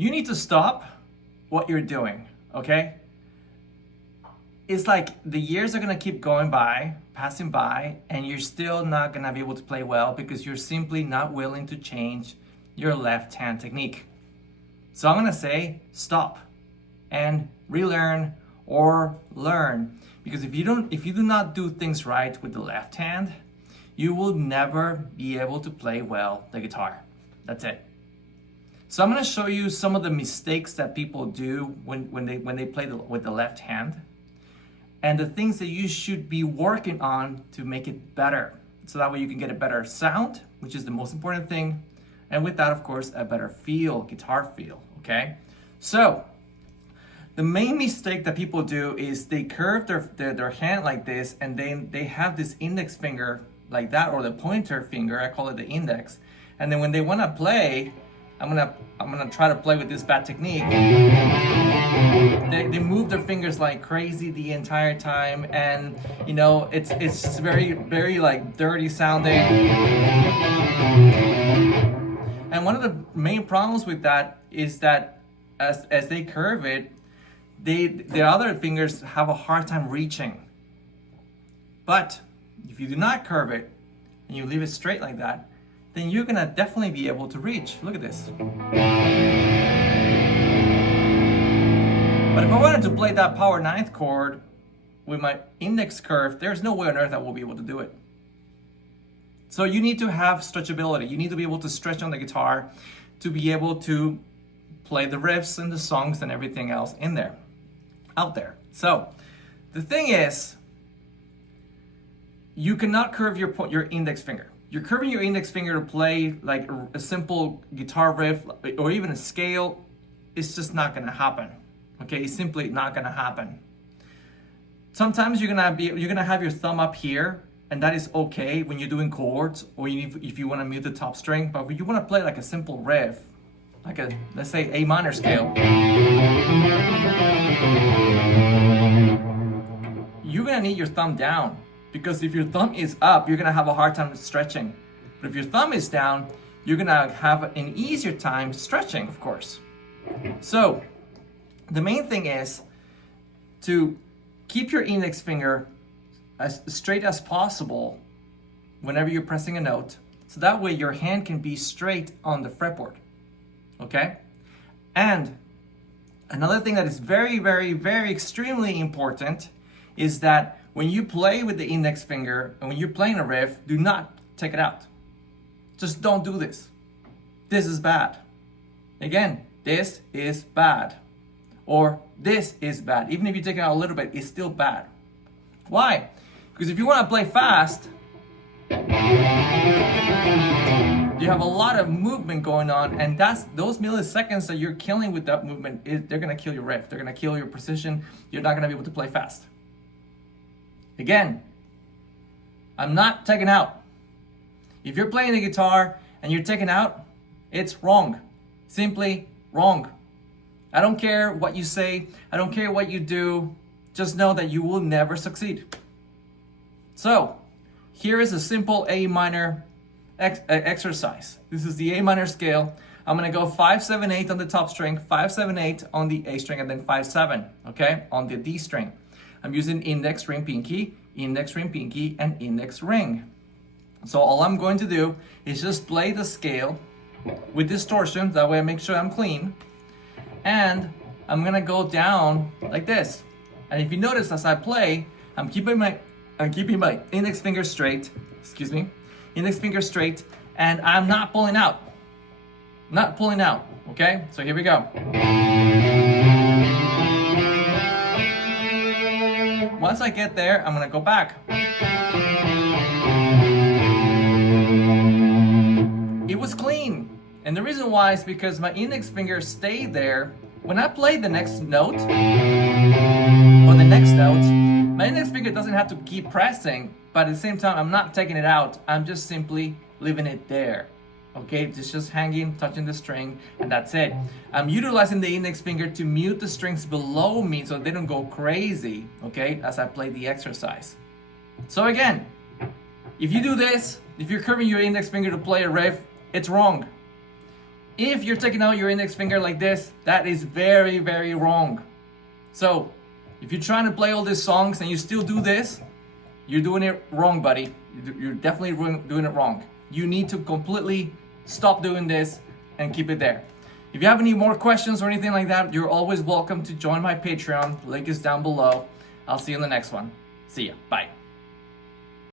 you need to stop what you're doing, okay? It's like the years are gonna keep going by, passing by, and you're still not gonna be able to play well because you're simply not willing to change your left hand technique. So I'm gonna say stop and relearn or learn, because if you do not do things right with the left hand, you will never be able to play well the guitar. That's it. So I'm gonna show you some of the mistakes that people do when they play with the left hand, and the things that you should be working on to make it better. So that way you can get a better sound, which is the most important thing. And with that, of course, a better feel, guitar feel, okay? So the main mistake that people do is they curve their hand like this, and then they have this index finger like that, or the pointer finger, I call it the index. And then when they wanna play, I'm gonna try to play with this bad technique. They move their fingers like crazy the entire time, and you know it's very, very like dirty sounding. And one of the main problems with that is that as they curve it, the other fingers have a hard time reaching. But if you do not curve it and you leave it straight like that, then you're gonna definitely be able to reach. Look at this. But if I wanted to play that power ninth chord with my index curve, there's no way on earth I will be able to do it. So you need to have stretchability. You need to be able to stretch on the guitar to be able to play the riffs and the songs and everything else out there. So the thing is, you cannot curve your index finger. You're curving your index finger to play like a simple guitar riff or even a scale. It's just not gonna happen. Okay, it's simply not gonna happen. Sometimes you're gonna have your thumb up here, and that is okay when you're doing chords, or if you want to mute the top string. But when you want to play like a simple riff, like a, let's say, A minor scale, you're gonna need your thumb down, because if your thumb is up, you're gonna have a hard time stretching. But if your thumb is down, you're gonna have an easier time stretching, of course. So the main thing is to keep your index finger as straight as possible whenever you're pressing a note, so that way your hand can be straight on the fretboard, okay? And another thing that is very, very, very extremely important is that when you play with the index finger and when you're playing a riff, do not take it out. Just don't do this. This is bad. Again, this is bad. Or this is bad. Even if you take it out a little bit, it's still bad. Why? Because if you want to play fast, you have a lot of movement going on, and those milliseconds that you're killing with that movement, they're gonna kill your riff. They're gonna kill your precision. You're not gonna be able to play fast. Again, I'm not taking out. If you're playing the guitar and you're taking out, it's wrong. Simply wrong. I don't care what you say. I don't care what you do. Just know that you will never succeed. So, here is a simple A minor exercise. This is the A minor scale. I'm gonna go 5, 7, 8 on the top string, 5, 7, 8 on the A string, and then 5, 7, okay, on the D string. I'm using index, ring, pinky, and index ring. So all I'm going to do is just play the scale with distortion. That way I make sure I'm clean. And I'm gonna go down like this. And if you notice as I play, I'm keeping my index finger straight, and I'm not pulling out. Not pulling out, okay? So here we go. Once I get there, I'm gonna go back. It was clean. And the reason why is because my index finger stayed there. When I play the next note, my index finger doesn't have to keep pressing, but at the same time, I'm not taking it out. I'm just simply leaving it there. Okay, it's just hanging, touching the string, and that's it. I'm utilizing the index finger to mute the strings below me so they don't go crazy, okay, as I play the exercise. So again, if you do this, if you're curving your index finger to play a riff, it's wrong. If you're taking out your index finger like this, that is very, very wrong. So if you're trying to play all these songs and you still do this, you're doing it wrong, buddy. You're definitely doing it wrong. You need to completely stop doing this and keep it there. If you have any more questions or anything like that, you're always welcome to join my Patreon. Link is down below. I'll see you in the next one. See ya. Bye.